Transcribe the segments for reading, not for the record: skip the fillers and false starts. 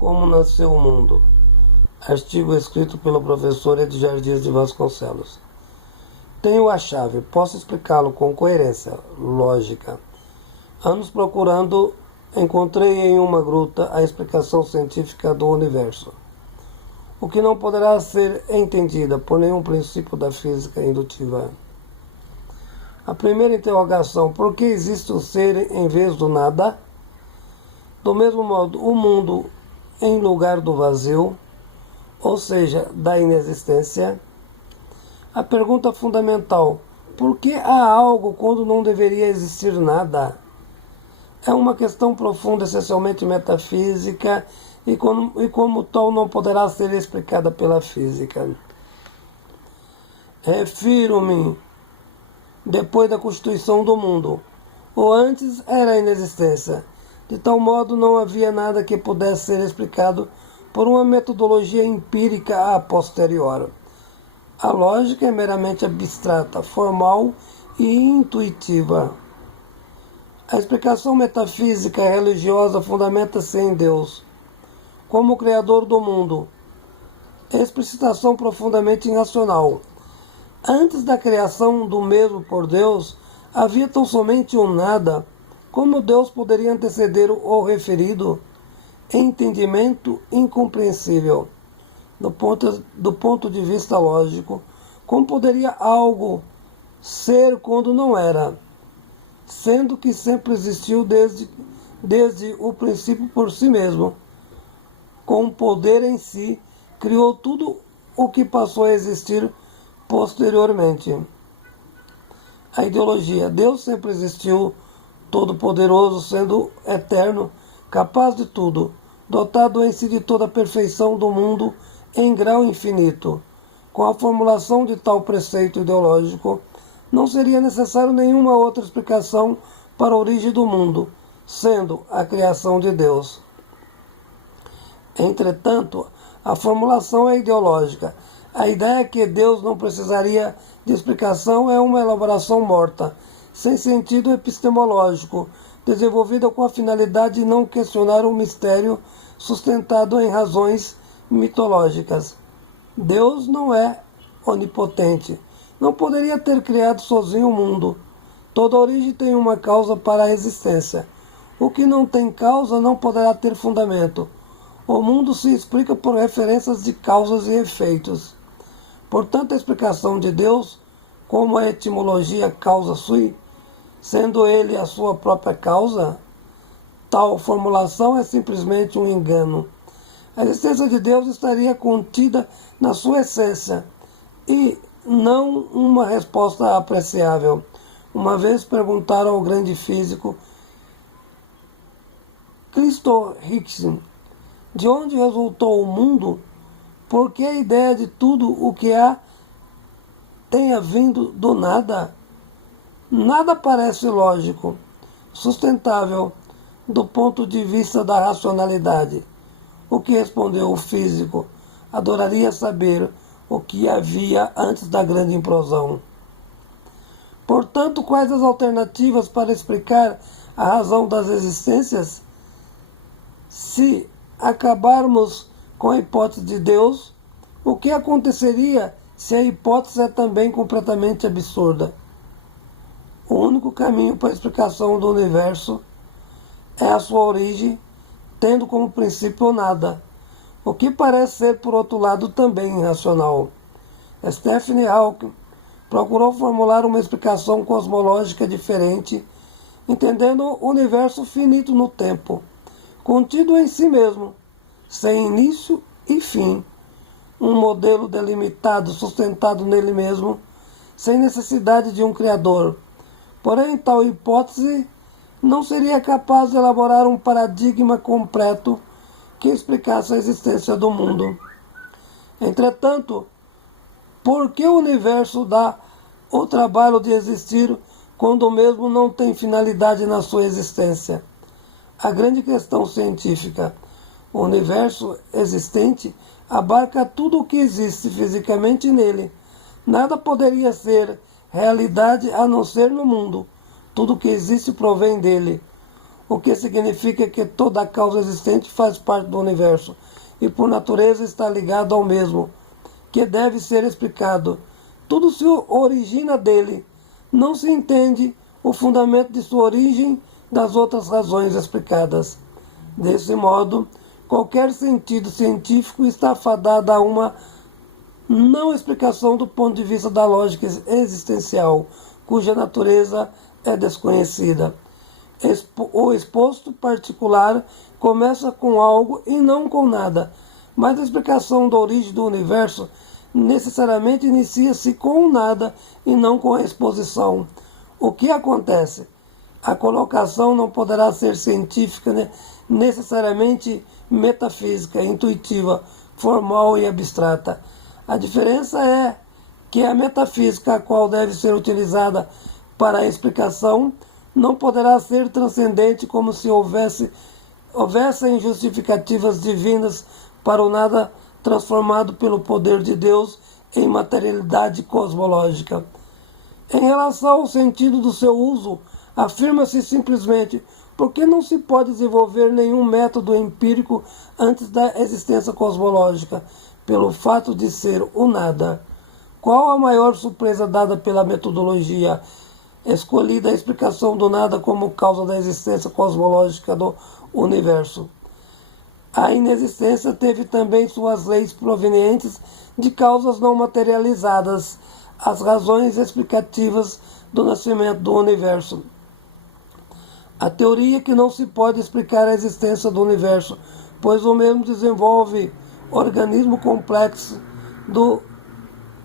Como nasceu o mundo? Artigo escrito pelo professor Edgar Dias de Vasconcelos. Tenho a chave, posso explicá-lo com coerência, lógica. Anos procurando, encontrei em uma gruta a explicação científica do universo, o que não poderá ser entendida por nenhum princípio da física indutiva. A primeira interrogação, por que existe o ser em vez do nada? Do mesmo modo, o mundo em lugar do vazio, ou seja, da inexistência. A pergunta fundamental, por que há algo quando não deveria existir nada? É uma questão profunda, essencialmente metafísica, e como tal não poderá ser explicada pela física. Refiro-me depois da constituição do mundo. O antes era a inexistência. De tal modo não havia nada que pudesse ser explicado por uma metodologia empírica a posteriori. A lógica é meramente abstrata, formal e intuitiva. A explicação metafísica e religiosa fundamenta-se em Deus, como o Criador do mundo. Explicitação profundamente irracional. Antes da criação do mesmo por Deus, havia tão somente um nada. Como Deus poderia anteceder o referido? Entendimento incompreensível. Do ponto de vista lógico, como poderia algo ser quando não era, sendo que sempre existiu desde o princípio por si mesmo? Com o poder em si, criou tudo o que passou a existir posteriormente. A ideologia. Deus sempre existiu, todo-poderoso, sendo eterno, capaz de tudo, dotado em si de toda a perfeição do mundo em grau infinito. Com a formulação de tal preceito ideológico, não seria necessário nenhuma outra explicação para a origem do mundo, sendo a criação de Deus. Entretanto, a formulação é ideológica. A ideia que Deus não precisaria de explicação é uma elaboração morta, sem sentido epistemológico, desenvolvida com a finalidade de não questionar um mistério sustentado em razões mitológicas. Deus não é onipotente. Não poderia ter criado sozinho o mundo. Toda origem tem uma causa para a existência. O que não tem causa não poderá ter fundamento. O mundo se explica por referências de causas e efeitos. Portanto, a explicação de Deus, como a etimologia causa sui, sendo ele a sua própria causa, tal formulação é simplesmente um engano. A existência de Deus estaria contida na sua essência e não uma resposta apreciável. Uma vez perguntaram ao grande físico Christoph Hitchens de onde resultou o mundo, porque a ideia de tudo o que há tenha vindo do nada. Nada parece lógico, sustentável, do ponto de vista da racionalidade. O que respondeu o físico? Adoraria saber o que havia antes da grande implosão. Portanto, quais as alternativas para explicar a razão das existências? Se acabarmos com a hipótese de Deus, o que aconteceria se a hipótese é também completamente absurda? O único caminho para a explicação do universo é a sua origem, tendo como princípio o nada, o que parece ser, por outro lado, também irracional. Stephen Hawking procurou formular uma explicação cosmológica diferente, entendendo o universo finito no tempo, contido em si mesmo, sem início e fim, um modelo delimitado, sustentado nele mesmo, sem necessidade de um criador. Porém, tal hipótese não seria capaz de elaborar um paradigma completo que explicasse a existência do mundo. Entretanto, por que o universo dá o trabalho de existir quando o mesmo não tem finalidade na sua existência? A grande questão científica. O universo existente abarca tudo o que existe fisicamente nele. Nada poderia ser realidade a não ser no mundo. Tudo que existe provém dele. o que significa que toda causa existente faz parte do universo e por natureza está ligado ao mesmo, que deve ser explicado. Tudo se origina dele. Não se entende o fundamento de sua origem das outras razões explicadas. Desse modo, qualquer sentido científico está fadado a uma não explicação do ponto de vista da lógica existencial, cuja natureza é desconhecida. O exposto particular começa com algo e não com nada, mas a explicação da origem do universo necessariamente inicia-se com o nada e não com a exposição. O que acontece? A colocação não poderá ser científica, necessariamente metafísica, intuitiva, formal e abstrata. A diferença é que a metafísica, a qual deve ser utilizada para a explicação, não poderá ser transcendente como se houvessem justificativas divinas para o nada transformado pelo poder de Deus em materialidade cosmológica. Em relação ao sentido do seu uso, afirma-se simplesmente porque não se pode desenvolver nenhum método empírico antes da existência cosmológica, pelo fato de ser o nada. Qual a maior surpresa dada pela metodologia escolhida a explicação do nada como causa da existência cosmológica do universo? A inexistência teve também suas leis provenientes de causas não materializadas, as razões explicativas do nascimento do universo. A teoria que não se pode explicar a existência do universo, pois o mesmo desenvolve organismo complexo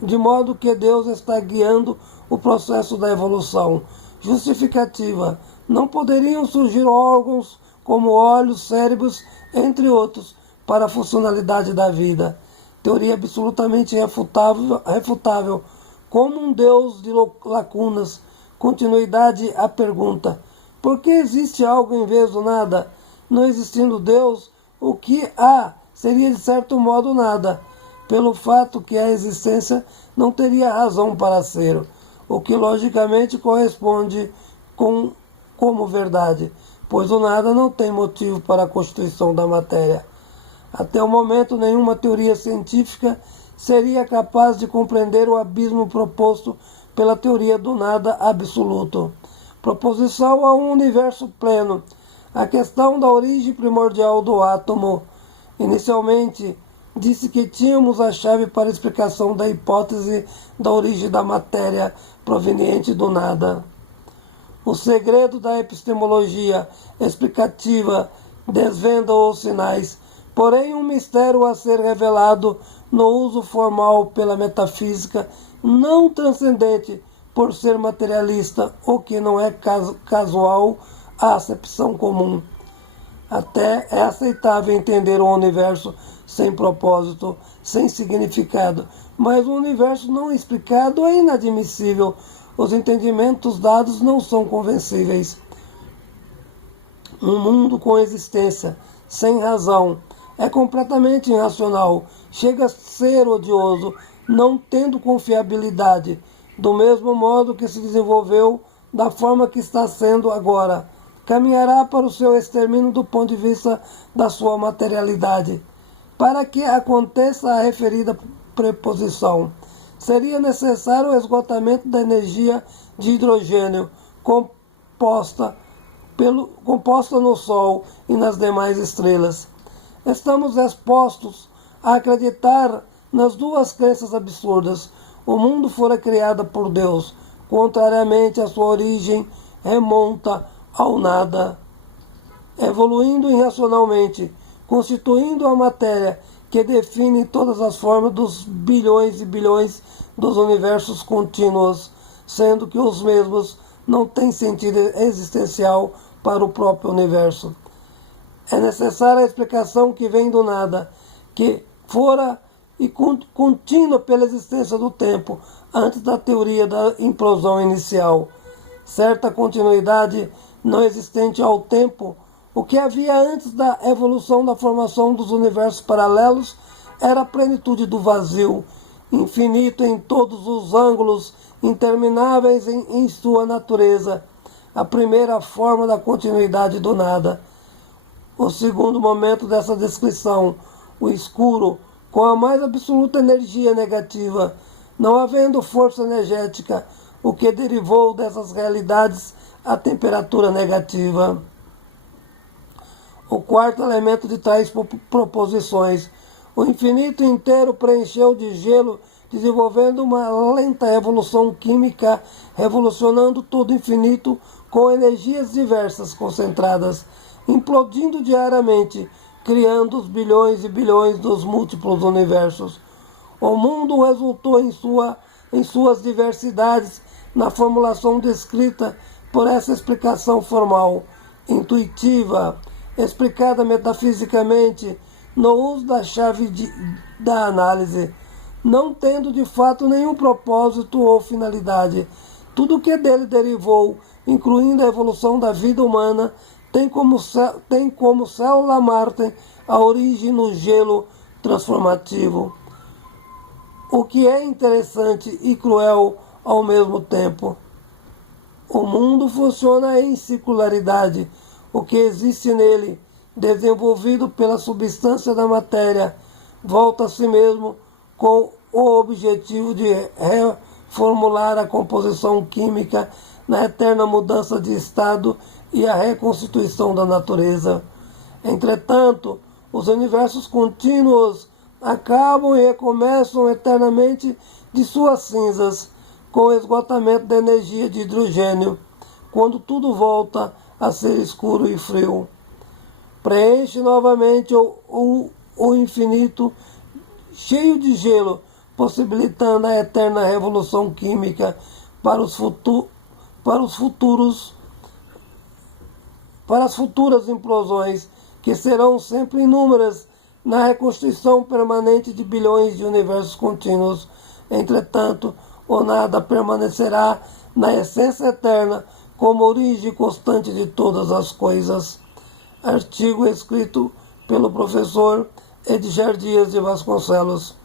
de modo que Deus está guiando o processo da evolução. Justificativa. Não poderiam surgir órgãos como olhos, cérebros, entre outros, para a funcionalidade da vida. Teoria absolutamente refutável. Como um Deus de lacunas. Continuidade à pergunta. Por que existe algo em vez do nada? Não existindo Deus, o que há seria de certo modo nada, pelo fato que a existência não teria razão para ser, o que logicamente corresponde como verdade, pois o nada não tem motivo para a constituição da matéria. Até o momento, nenhuma teoria científica seria capaz de compreender o abismo proposto pela teoria do nada absoluto. Proposição a um universo pleno. A questão da origem primordial do átomo. Inicialmente, disse que tínhamos a chave para a explicação da hipótese da origem da matéria proveniente do nada. O segredo da epistemologia explicativa desvenda os sinais, porém um mistério a ser revelado no uso formal pela metafísica, não transcendente por ser materialista, o que não é casual à acepção comum. Até é aceitável entender o universo sem propósito, sem significado, mas o universo não explicado é inadmissível. Os entendimentos dados não são convencíveis. Um mundo com existência, sem razão, é completamente irracional, chega a ser odioso, não tendo confiabilidade, do mesmo modo que se desenvolveu da forma que está sendo agora. Caminhará para o seu extermínio do ponto de vista da sua materialidade. Para que aconteça a referida preposição, seria necessário o esgotamento da energia de hidrogênio composta no Sol e nas demais estrelas. Estamos expostos a acreditar nas duas crenças absurdas. O mundo fora criado por Deus, contrariamente à sua origem, remonta ao nada, evoluindo irracionalmente, constituindo a matéria que define todas as formas dos bilhões e bilhões dos universos contínuos, sendo que os mesmos não têm sentido existencial para o próprio universo. É necessária a explicação que vem do nada, que fora e contínua pela existência do tempo, antes da teoria da implosão inicial. Certa continuidade não existente ao tempo, o que havia antes da evolução da formação dos universos paralelos era a plenitude do vazio, infinito em todos os ângulos, intermináveis em sua natureza. a primeira forma da continuidade do nada. O segundo momento dessa descrição, o escuro, com a mais absoluta energia negativa, não havendo força energética, o que derivou dessas realidades a temperatura negativa. O quarto elemento de tais proposições, o infinito inteiro preencheu de gelo, desenvolvendo uma lenta evolução química, revolucionando todo o infinito com energias diversas concentradas, implodindo diariamente, criando os bilhões e bilhões dos múltiplos universos. O mundo resultou em suas diversidades na formulação descrita por essa explicação formal, intuitiva, explicada metafisicamente no uso da chave da análise, não tendo de fato nenhum propósito ou finalidade. Tudo o que dele derivou, incluindo a evolução da vida humana, tem como célula mártir a origem no gelo transformativo. O que é interessante e cruel ao mesmo tempo. O mundo funciona em circularidade. O que existe nele, desenvolvido pela substância da matéria, volta a si mesmo com o objetivo de reformular a composição química na eterna mudança de estado e a reconstituição da natureza. Entretanto, os universos contínuos acabam e recomeçam eternamente de suas cinzas, com o esgotamento da energia de hidrogênio, quando tudo volta a ser escuro e frio. Preenche novamente o infinito cheio de gelo, possibilitando a eterna revolução química para as futuras implosões, que serão sempre inúmeras na reconstrução permanente de bilhões de universos contínuos. Entretanto, o nada permanecerá na essência eterna como origem constante de todas as coisas. Artigo escrito pelo professor Edgar Dias de Vasconcelos.